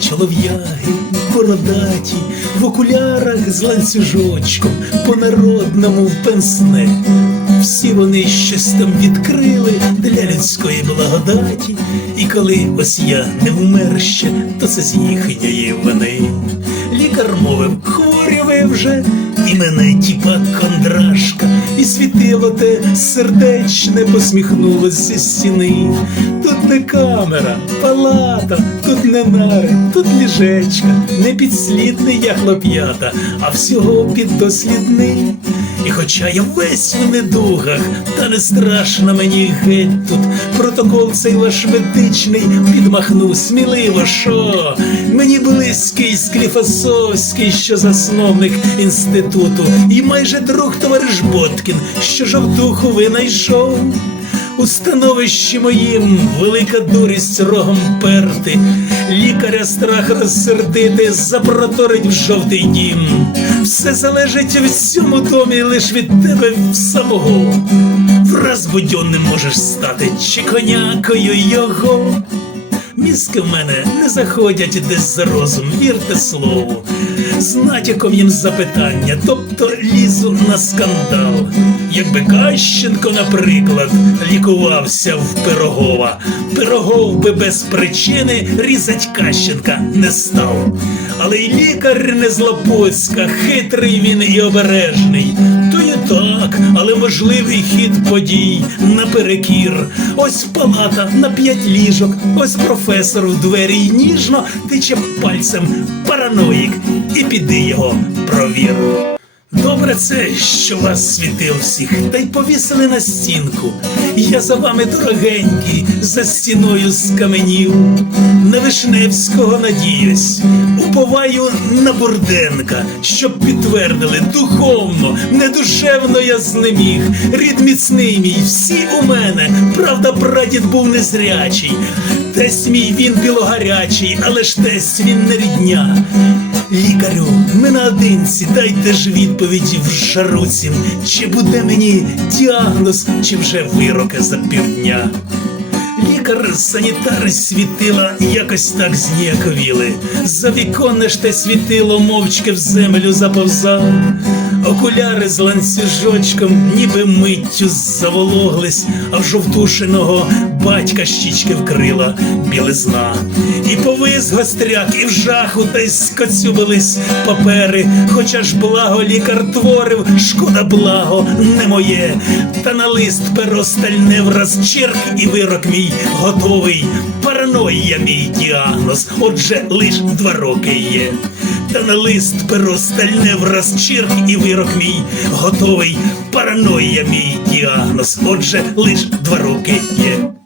чолов'яги, бородаті, в окулярах з ланцюжочком, по народному в пенсне. Всі вони щось там відкрили для людської благодаті, і коли ось я не вмер ще, то це з їхньої вини. Лікар мовив, хворі вже, і мене тіпа кондрашка, і світило те сердечне посміхнулося зі стіни. Тут не камера, палата, тут не нари, тут ліжечка, не підслідний я хлоп'ята, а всього піддослідний. І хоча я весь у недугах, та не страшно мені геть тут. Протокол цей ваш медичний підмахнув сміливо, що мені близький Скліфосовський, що засновник інституту, і майже друг товариш Боткін, що жовтуху винайшов. У становищі моїм велика дурість рогом перти, лікаря страх розсердити, запроторить в жовтий дім. Все залежить в цьому домі лиш від тебе самого. Враз будьонним можеш стати, чи конякою його. Мізки в мене не заходять десь за розум, вірте слову. З натяком їм запитання, тобто лізу на скандал. Якби Кащенко, наприклад, лікувався в Пирогова, Пирогов би без причини різать Кащенка не став. Але й лікар не злопоцька, хитрий він і обережний. Так, але можливий хід подій наперекір. Ось палата на п'ять ліжок, ось професор в двері й ніжно тиче пальцем параноїк, і піди його провір. Добре це, що вас світив всіх, та й повісили на стінку. Я за вами дорогенький, за стіною з каменів. На Вишневського надіюсь, уповаю на Бурденка, щоб підтвердили духовно, не душевно я знеміг. Рід міцний мій, всі у мене, правда, прадід був незрячий. Тесть мій він білогарячий, але ж тесть він не рідня. Лікарю, ми наодинці, дайте ж відповіді в жару цім, чи буде мені діагноз, чи вже вирок за півдня. Лікар, санітари світила якось так зніяковіли. За віконне ж те світило мовчки в землю заповзав. Окуляри з ланцюжочком, ніби миттю завологлись, а в жовтушиного батька щічки вкрила білизна. І повис гостряк, і в жаху та й скоцюбились папери. Хоча ж благо лікар творив, шкода благо не моє. Та на лист перо стальне враз черг і вирок мій готовий. Параноя мій діагноз, отже, лиш два роки є. Та на лист перо стальне враз черг і вирок мій готовий. Параноя мій діагноз, отже, лиш два роки є.